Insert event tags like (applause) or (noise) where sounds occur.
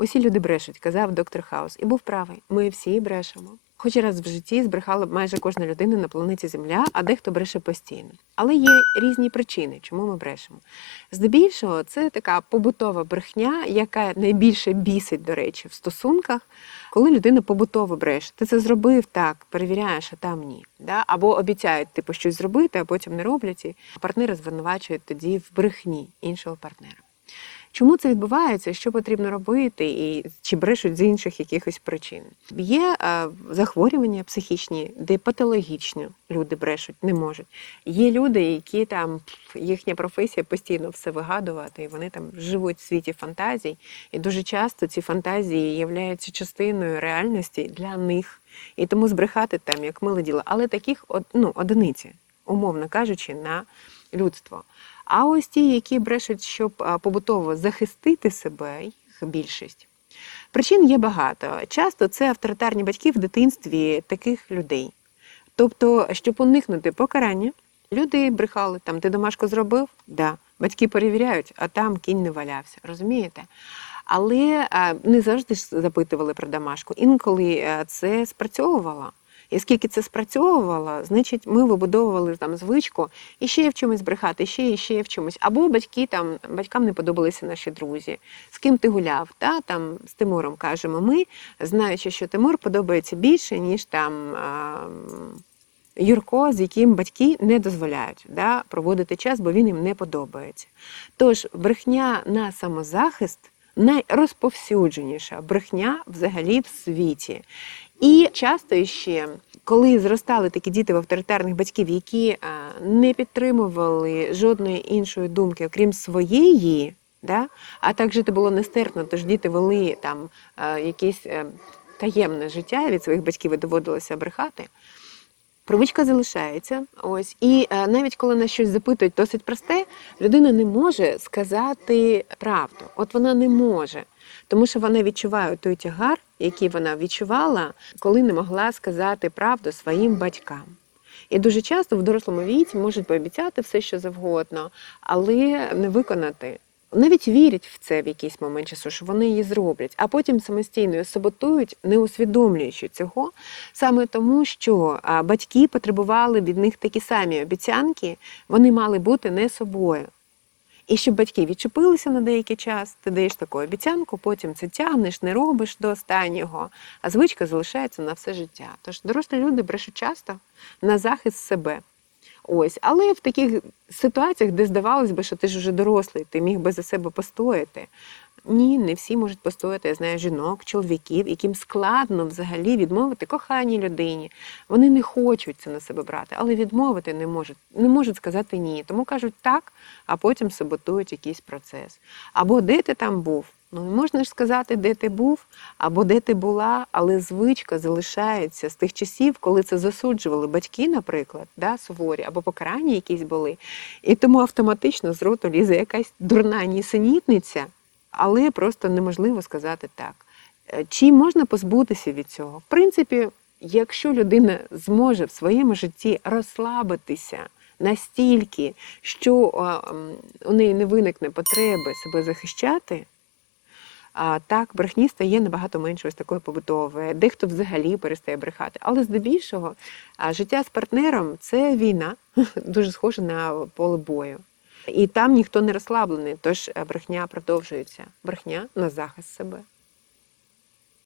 Усі люди брешуть, казав доктор Хаус, і був правий. Ми всі брешемо. Хоч раз в житті збрехала б майже кожна людина на планеті Земля, а дехто бреше постійно. Але є різні причини, чому ми брешемо. Здебільшого, це така побутова брехня, яка найбільше бісить, до речі, в стосунках, коли людина побутово бреше. Ти це зробив так, перевіряєш, а там ні. Да? Або обіцяють типу щось зробити, а потім не роблять, і партнери звинувачують тоді в брехні іншого партнера. Чому це відбувається? Що потрібно робити, і чи брешуть з інших якихось причин? Є е, захворювання психічні, де патологічно люди брешуть, не можуть. Є люди, які там їхня професія постійно все вигадувати, і вони там живуть в світі фантазій. І дуже часто ці фантазії являються частиною реальності для них. І тому збрехати там як миле діло. Але таких ну, одиниці, умовно кажучи, на людство. А ось ті, які брешуть, щоб побутово захистити себе, їх більшість. Причин є багато. Часто це авторитарні батьки в дитинстві таких людей. Тобто, щоб уникнути покарання, люди брехали, там ти домашку зробив? Да. Батьки перевіряють, а там кінь не валявся. Розумієте? Але не завжди запитували про домашку. Інколи це спрацьовувало. І оскільки це спрацьовувало, значить, ми вибудовували там звичку і ще в чомусь брехати, ще і ще в чомусь. Або батьки там батькам не подобалися наші друзі. З ким ти гуляв? Та там з Тимуром кажемо ми, знаючи, що Тимур подобається більше, ніж там. А, Юрко, з яким батьки не дозволяють да, проводити час, бо він їм не подобається. Тож брехня на самозахист найрозповсюдженіша брехня взагалі в світі. І часто ще, коли зростали такі діти в авторитарних батьків, які не підтримували жодної іншої думки, окрім своєї, да, а так жити було нестерпно, тож діти вели там а, якесь е, таємне життя від своїх батьків і доводилося брехати. Привичка залишається. Ось і е, навіть коли на щось запитують досить просте, людина не може сказати правду. От вона не може, тому що вона відчуває той тягар, який вона відчувала, коли не могла сказати правду своїм батькам. І дуже часто в дорослому віці можуть пообіцяти все, що завгодно, але не виконати. Навіть вірять в це в якийсь момент часу, що вони її зроблять, а потім самостійно її саботують, не усвідомлюючи цього, саме тому, що батьки потребували від них такі самі обіцянки, вони мали бути не собою. І щоб батьки відчепилися на деякий час, ти даєш таку обіцянку, потім це тягнеш, не робиш до останнього, а звичка залишається на все життя. Тож дорослі люди брешуть часто на захист себе. Ось, але в таких ситуаціях, де здавалось би, що ти ж вже дорослий, ти міг би за себе постояти. Ні, не всі можуть постояти. Я знаю жінок, чоловіків, яким складно взагалі відмовити коханій людині. Вони не хочуть це на себе брати, але відмовити не можуть, не можуть сказати ні. Тому кажуть так, а потім саботують якийсь процес. Або де ти там був? Ну не можна ж сказати, де ти був, або де ти була, але звичка залишається з тих часів, коли це засуджували батьки, наприклад, да, суворі, або покарання якісь були. І тому автоматично з роту лізе якась дурна нісенітниця, але просто неможливо сказати так. Е, Чи можна позбутися від цього? В принципі, якщо людина зможе в своєму житті розслабитися настільки, що у неї не виникне потреби себе захищати. Так, брехні стає набагато менше ось такої побутової. Дехто взагалі перестає брехати. Але здебільшого життя з партнером це війна, (laughs) дуже схоже на поле бою. І там ніхто не розслаблений, тож е, брехня продовжується. Брехня на захист себе.